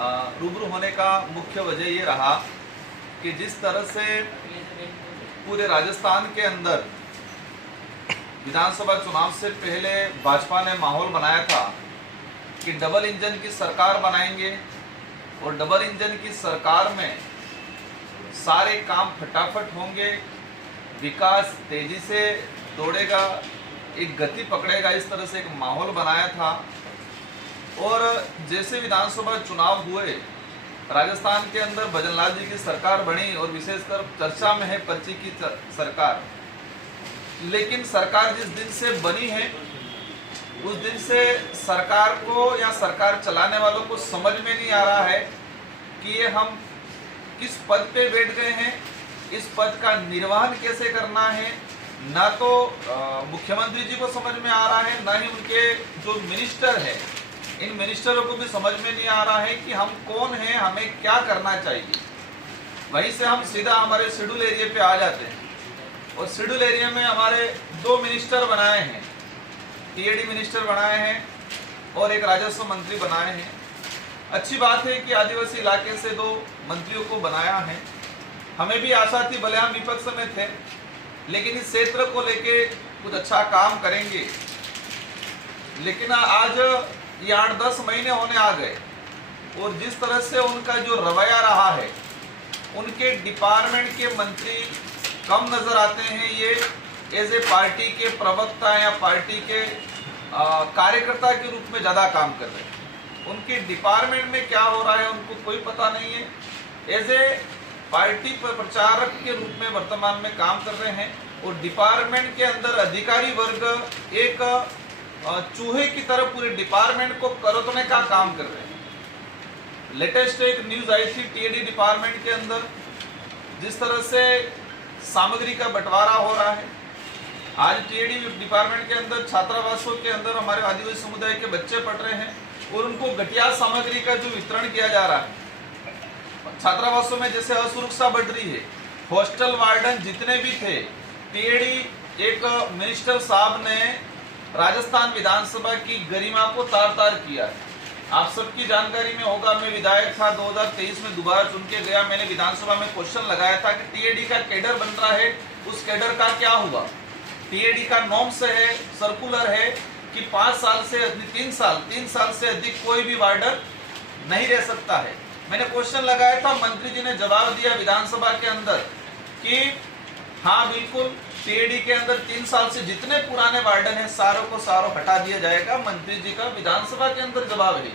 रूबरू होने का मुख्य वजह ये रहा कि जिस तरह से पूरे राजस्थान के अंदर विधानसभा चुनाव से पहले भाजपा ने माहौल बनाया था कि डबल इंजन की सरकार बनाएंगे और डबल इंजन की सरकार में सारे काम फटाफट होंगे, विकास तेजी से दौड़ेगा, एक गति पकड़ेगा, इस तरह से एक माहौल बनाया था। और जैसे विधानसभा चुनाव हुए, राजस्थान के अंदर भजनलाल जी की सरकार बनी और विशेषकर चर्चा में है पर्ची की सरकार। लेकिन सरकार जिस दिन से बनी है उस दिन से सरकार को या सरकार चलाने वालों को समझ में नहीं आ रहा है कि ये हम किस पद पे बैठ गए हैं, इस पद का निर्वहन कैसे करना है। ना तो मुख्यमंत्री जी को समझ में आ रहा है, ना ही उनके जो मिनिस्टर है, इन मिनिस्टरों को भी समझ में नहीं आ रहा है कि हम कौन हैं, हमें क्या करना चाहिए। वहीं से हम सीधा हमारे शेड्यूल एरिया पे आ जाते हैं और शेड्यूल एरिया में हमारे 2 मिनिस्टर बनाए हैं, टीएडी मिनिस्टर बनाए हैं और एक राजस्व मंत्री बनाए हैं। अच्छी बात है कि आदिवासी इलाके से 2 मंत्रियों को बनाया है। हमें भी आशा थी, भले हम विपक्ष में थे, लेकिन इस क्षेत्र को लेके कुछ अच्छा काम करेंगे। लेकिन आज ये 8-10 महीने होने आ गए और जिस तरह से उनका जो रवैया रहा है, उनके डिपार्टमेंट के मंत्री कम नजर आते हैं। ये एज ए पार्टी के प्रवक्ता या पार्टी के कार्यकर्ता के रूप में ज़्यादा काम कर रहे हैं। उनके डिपार्टमेंट में क्या हो रहा है उनको कोई पता नहीं है। एज ए पार्टी प्रचारक के रूप में वर्तमान में काम कर रहे हैं और डिपार्टमेंट के अंदर अधिकारी वर्ग एक चूहे की तरह पूरे डिपार्टमेंट को करतने का काम कर रहे हैं। लेटेस्ट एक न्यूज आई थी टीएडी डिपार्टमेंट के अंदर, जिस तरह से सामग्री का बंटवारा हो रहा है। आज टीएडी डिपार्टमेंट के अंदर छात्रावासों के अंदर हमारे आदिवासी समुदाय के बच्चे पढ़ रहे हैं और उनको घटिया सामग्री का जो वितरण किया जा रहा है। छात्रावासों में जैसे असुरक्षा बढ़ रही है, हॉस्टल वार्डन जितने भी थे, टीएडी एक मिनिस्टर साहब ने राजस्थान विधानसभा की गरिमा को तार तार किया है। आप सबकी जानकारी में होगा, मैं विधायक था, 2023 में दोबारा चुन के गया। मैंने विधानसभा में क्वेश्चन लगाया था कि टीएडी का कैडर बन रहा है, उस कैडर का क्या हुआ। टीएडी का नॉर्म्स है, सर्कुलर है कि 5 साल से 3 साल से अधिक कोई भी वार्डन नहीं रह सकता है। मैंने क्वेश्चन लगाया था, मंत्री जी ने जवाब दिया विधानसभा के अंदर कि हाँ बिल्कुल, टीएडी के अंदर 3 साल से जितने पुराने वार्डन हैं सारों को सारों हटा दिया जाएगा। मंत्री जी का विधानसभा के अंदर जवाब है।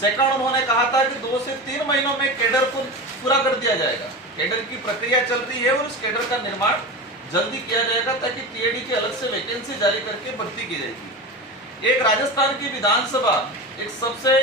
सेकंड, उन्होंने कहा था कि 2 से 3 महीनों में कैडर को पूरा कर दिया जाएगा। कैडर की प्रक्रिया चल रही है और उस कैडर का निर्माण जल्दी किया जाएगा ताकि टीएडी की अलग से वैकेंसी जारी करके भर्ती की जाएगी। एक राजस्थान की विधानसभा, एक सबसे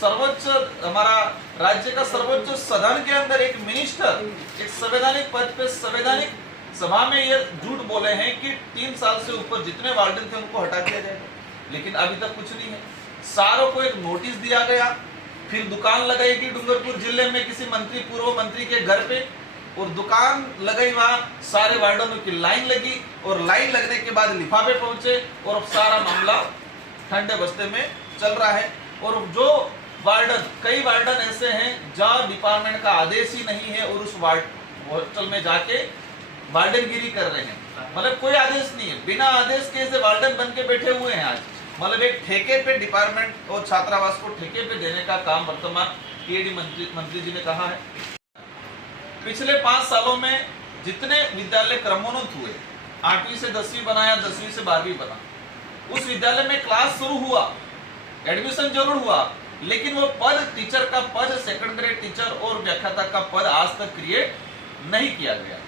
सर्वोच्च, हमारा राज्य का सर्वोच्च सदन के अंदर एक मिनिस्टर एक संवैधानिक पद पे संवैधानिक सभा में ये झूठ बोले हैं कि 3 साल से ऊपर जितने वार्डन थे उनको हटा दिया जाएगा। लेकिन अभी तक कुछ नहीं है। सारों को एक नोटिस दिया गया, फिर दुकान लगाएगी डूंगरपुर जिले में किसी मंत्री, पूर्व मंत्री के घर पे, और दुकान लगाई, वहां सारे वार्डनों की लाइन लगी और लाइन लगने के बाद लिफाफे पहुंचे और अब सारा मामला ठंडे बस्ते में चल रहा है। और जो वार्डन, कई वार्डन ऐसे हैं जहां डिपार्टमेंट का आदेश ही नहीं है और उस हॉस्टल में जाके वार्डनगिरी कर रहे हैं। मतलब कोई आदेश नहीं है, बिना आदेश के ऐसे वार्डन बन के बैठे हुए हैं आज। मतलब एक ठेके पे डिपार्टमेंट और छात्रावास को ठेके पे देने का काम वर्तमान टीएडी मंत्री जी ने कहा है। पिछले 5 सालों में जितने विद्यालय क्रमोन्नत हुए, 8वीं से 10वीं बना या 10वीं से 12वीं बना, उस विद्यालय में क्लास शुरू हुआ, एडमिशन जरूर हुआ, लेकिन वो पद, टीचर का पद, सेकंड ग्रेड टीचर और व्याख्याता का पद आज तक क्रिएट नहीं किया गया।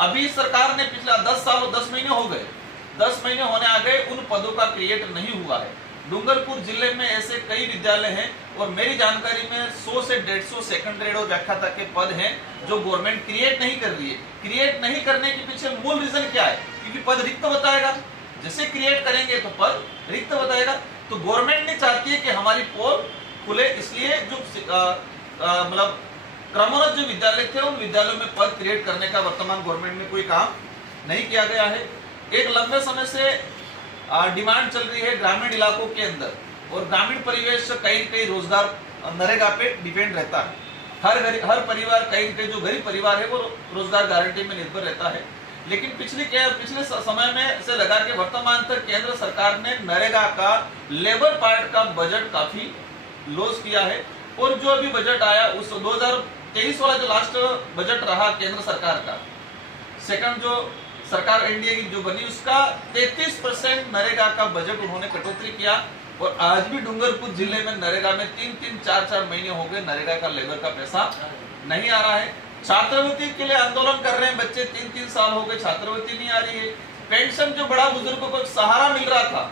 अभी सरकार ने पिछला 10 साल और 10 महीने हो गए, 10 महीने होने आ गए, उन पदों का क्रिएट नहीं हुआ है। डूंगरपुर जिले में ऐसे कई विद्यालय हैं और मेरी जानकारी में 100 से 150 सेकंड ग्रेड और व्याख्याता के पद हैं जो गवर्नमेंट क्रिएट नहीं कर रही है। क्रिएट नहीं करने के पीछे मूल रीजन क्या है? क्योंकि पद रिक्त बताएगा, जैसे क्रिएट करेंगे तो पद रिक्त बताएगा। तो गवर्नमेंट नहीं चाहती है कि हमारी पोल खुले, इसलिए जो मतलब क्रमोन्नत जो विद्यालय थे उन विद्यालयों में पद क्रिएट करने का वर्तमान गवर्नमेंट में कोई काम नहीं किया गया है। एक लंबे समय से डिमांड चल रही है ग्रामीण इलाकों के अंदर, और ग्रामीण परिवेश कहीं कहीं रोजगार नरेगा पे डिपेंड रहता है। हर परिवार, कई जो गरीब परिवार है वो रोजगार गारंटी में निर्भर रहता है। लेकिन पिछले समय में से लगा के वर्तमान तक केंद्र सरकार ने नरेगा का लेबर पार्ट का बजट काफी लॉस किया है। और जो अभी बजट आया उस 2023 वाला जो लास्ट बजट रहा केंद्र सरकार का, सेकंड जो सरकार एनडीए की जो बनी, उसका 33% नरेगा का बजट उन्होंने कटौती किया। और आज भी डूंगरपुर जिले में नरेगा में 3-4 महीने हो गए नरेगा का लेबर का पैसा नहीं आ रहा है। छात्रवृत्ति के लिए आंदोलन कर रहे हैं बच्चे, 3-3 साल हो गए छात्रवृत्ति नहीं आ रही है। पेंशन जो बड़ा बुजुर्गों को सहारा मिल रहा था,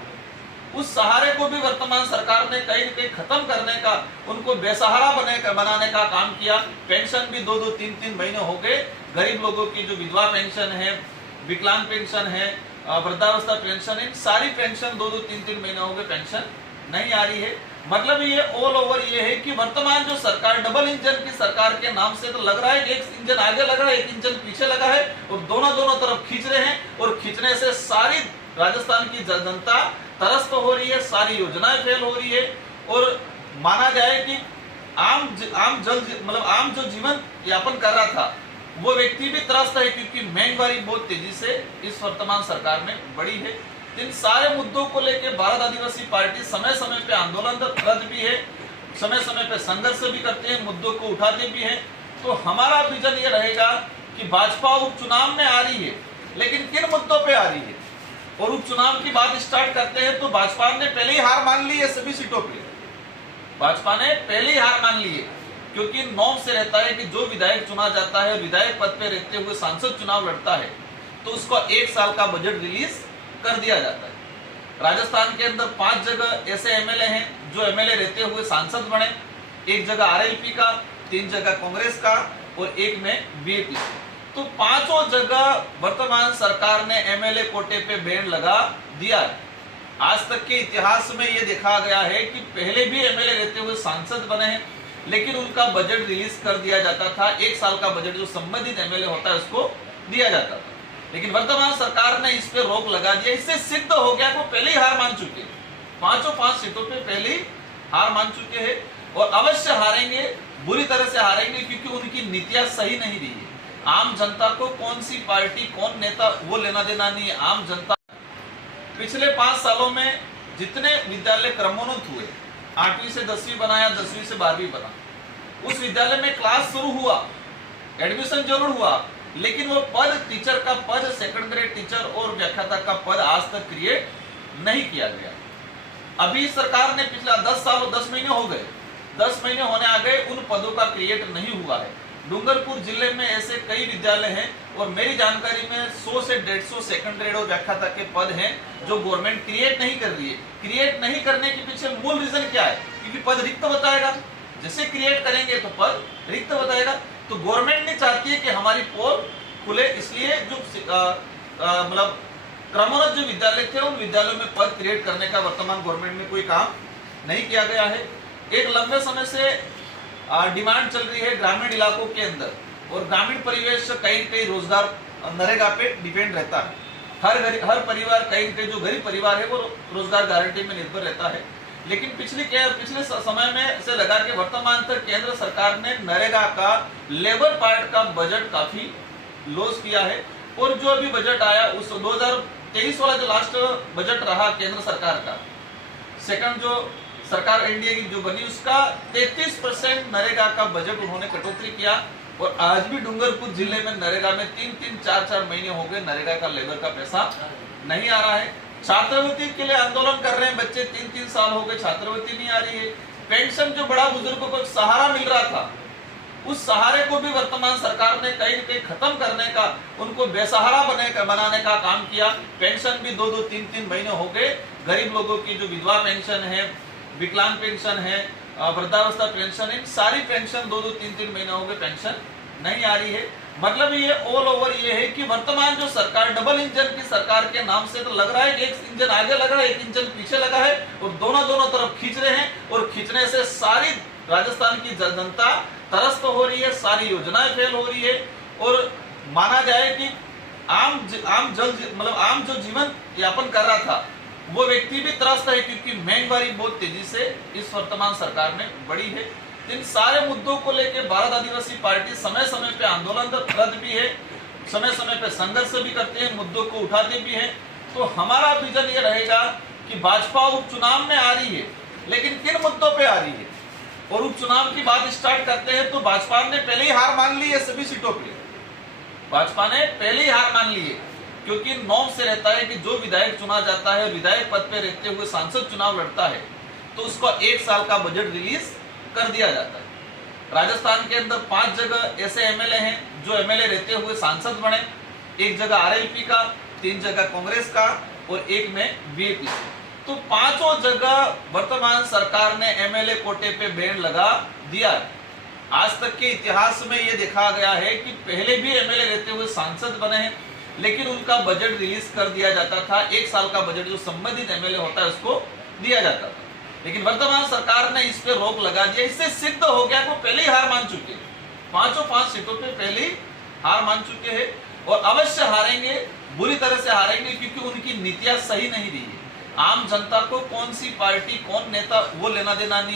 उस सहारे को भी वर्तमान सरकार ने कहीं न कहीं खत्म करने का, उनको बेसहारा बनाने का काम किया। पेंशन भी 2-2, 3-3 महीने हो गए। गरीब लोगों की जो विधवा पेंशन है, विकलांग पेंशन है, वृद्धावस्था पेंशन है, सारी पेंशन 2-2, 3-3 महीने हो गए पेंशन नहीं आ रही है। मतलब ये ऑल ओवर ये है कि वर्तमान जो सरकार डबल इंजन की सरकार के नाम से तो लग रहा है कि एक इंजन आगे लगा है, एक इंजन पीछे लगा है, और दोनों तरफ खींच रहे हैं। और खींचने से सारी राजस्थान की जनता त्रस्त हो रही है, सारी योजनाएं फेल हो रही है। और माना जाए कि आम जो जीवन यापन कर रहा था वो व्यक्ति भी त्रस्त है, क्योंकि महंगाई बहुत तेजी से इस वर्तमान सरकार में बढ़ी है। इन सारे मुद्दों को लेकर भारत आदिवासी पार्टी समय समय पे आंदोलनरत भी है, समय समय पे संघर्ष भी करते हैं, मुद्दों को उठाते भी हैं। तो हमारा विजन ये रहेगा कि भाजपा उपचुनाव में आ रही है, लेकिन किन मुद्दों पे आ रही है। और उपचुनाव की बात स्टार्ट करते हैं तो भाजपा ने पहले ही हार मान ली है सभी सीटों पे। भाजपा ने पहले ही हार मान ली है, क्योंकि नॉर्म से रहता है कि जो विधायक चुना जाता है, विधायक पद पे रहते हुए सांसद चुनाव लड़ता है, तो उसको 1 साल का बजट रिलीज कर दिया जाता है। राजस्थान के अंदर 5 जगह ऐसे एमएलए हैं जो एमएलए रहते हुए सांसद बने, 1 जगह आरएलपी का, 3 जगह कांग्रेस का और 1 में बीएपी। तो 5 जगह वर्तमान सरकार ने एमएलए कोटे पे बैन लगा दिया है। आज तक के इतिहास में यह देखा गया है कि पहले भी एमएलए रहते हुए सांसद बने हैं, लेकिन उनका बजट रिलीज कर दिया जाता था। 1 साल का बजट जो संबंधित एमएलए होता है उसको दिया जाता था। लेकिन वर्तमान सरकार ने इस पे रोक लगा दिया। इससे सिद्ध हो गया कि वो पहले ही हार मान चुके हैं, 5 सीटों पे पहले ही हार मान चुके हैं। और अवश्य हारेंगे, बुरी तरह से हारेंगे, क्योंकि उनकी नीतियां सही नहीं रही है। आम जनता को कौन सी पार्टी, कौन नेता, वो लेना देना नहीं है। आम जनता पिछले 5 सालों में जितने विद्यालय क्रमोन्नत हुए, 8वीं से 10वीं बनाया, 10वीं से 12वीं बना, उस विद्यालय में क्लास शुरू हुआ, एडमिशन जरूर हुआ, लेकिन वो पद, टीचर का पद, सेकंड ग्रेड टीचर और व्याख्याता का पद आज तक क्रिएट नहीं किया गया। अभी सरकार ने पिछला 10 साल और 10 महीने हो गए, 10 महीने होने आ गए, उन पदों का क्रिएट नहीं हुआ है। डूंगरपुर जिले में ऐसे कई विद्यालय हैं और मेरी जानकारी में 100 से 150 सेकंड ग्रेड और व्याख्याता के पद हैं जो गवर्नमेंट क्रिएट नहीं कर रही है। क्रिएट नहीं करने के पीछे मूल रीजन क्या है? क्योंकि पद रिक्त बताएगा, जैसे क्रिएट करेंगे तो पद रिक्त बताएगा। तो गवर्नमेंट नहीं चाहती है कि हमारी पोल खुले, इसलिए जो मतलब क्रमोन्नत जो विद्यालय थे उन विद्यालयों में पद क्रिएट करने का वर्तमान गवर्नमेंट में कोई काम नहीं किया गया है। एक लंबे समय से डिमांड चल रही है ग्रामीण इलाकों के अंदर, और ग्रामीण परिवेश कई रोजगार नरेगा पे डिपेंड रहता है। हर परिवार, कई जो गरीब परिवार है वो रोजगार गारंटी में निर्भर रहता है। लेकिन पिछले समय में से लगा के वर्तमान तक केंद्र सरकार ने नरेगा का लेबर पार्ट का बजट काफी लॉस किया है। और जो अभी बजट आया उस 2023 वाला जो लास्ट बजट रहा केंद्र सरकार का, सेकंड जो सरकार एनडीए की जो बनी, उसका 33% नरेगा का बजट उन्होंने कटौती किया। और आज भी डूंगरपुर जिले में नरेगा में 3-4 महीने हो गए नरेगा का लेबर का पैसा नहीं आ रहा है। छात्रवृत्ति के लिए आंदोलन कर रहे हैं बच्चे, 3-3 साल हो गए छात्रवृत्ति नहीं आ रही है। पेंशन जो बड़ा बुजुर्गों को सहारा मिल रहा था, उस सहारे को भी वर्तमान सरकार ने कहीं न कहीं खत्म करने का, उनको बेसहारा बनाने का काम किया। पेंशन भी 2-2, 3-3 महीने हो गए। गरीब लोगों की जो विधवा पेंशन है, विकलांग पेंशन है, वृद्धावस्था पेंशन है, सारी पेंशन 2-2, 3-3 महीने हो गए पेंशन नहीं आ रही है। मतलब ये ऑल ओवर ये है कि वर्तमान जो सरकार डबल इंजन की सरकार के नाम से तो लग रहा है कि एक इंजन आगे लगा है, एक इंजन पीछे लगा है, और दोनों तरफ खींच रहे हैं। और खींचने से सारी राजस्थान की जनता त्रस्त हो रही है, सारी योजनाएं फेल हो रही है। और माना जाए कि आम जो जीवन यापन कर रहा था वो व्यक्ति भी त्रस्त है, क्योंकि महंगाई बहुत तेजी से इस वर्तमान सरकार में बढ़ी है। इन सारे मुद्दों को लेकर भारत आदिवासी पार्टी समय समय पे आंदोलनरत भी है, समय समय पे संघर्ष भी करते हैं, मुद्दों को उठाते भी हैं। तो हमारा विजन ये रहेगा कि भाजपा उपचुनाव में आ रही है, लेकिन किन मुद्दों पे आ रही है, और उपचुनाव की बात स्टार्ट करते हैं तो भाजपा ने पहले ही हार मान ली है सभी सीटों पे। भाजपा ने पहले ही हार मान ली है, क्योंकि नॉर्म से रहता है कि जो विधायक चुना जाता है, विधायक पद पे रहते हुए सांसद चुनाव लड़ता है, तो उसको 1 साल का बजट रिलीज कर दिया जाता है। राजस्थान के अंदर 5 जगह ऐसे एमएलए हैं जो एमएलए रहते हुए सांसद बने, 1 जगह आरएलपी का, 3 जगह कांग्रेस का और 1 में बीएपी। तो 5 जगह वर्तमान सरकार ने एमएलए कोटे पे बैन लगा दिया है। आज तक के इतिहास में यह देखा गया है कि पहले भी एमएलए रहते हुए सांसद बने हैं, लेकिन उनका बजट रिलीज कर दिया जाता था। 1 साल का बजट जो संबंधित एमएलए होता है उसको दिया जाता था, लेकिन वर्तमान सरकार ने इस पे रोक लगा दिया। इससे सिद्ध हो गया वो पहले ही हार मान चुके हैं, 5 सीटों पे पहले ही हार मान चुके हैं, और अवश्य हारेंगे, बुरी तरह से हारेंगे, क्योंकि उनकी नीतियां सही नहीं रही है। आम जनता को कौन सी पार्टी, कौन नेता, वो लेना देना नहीं।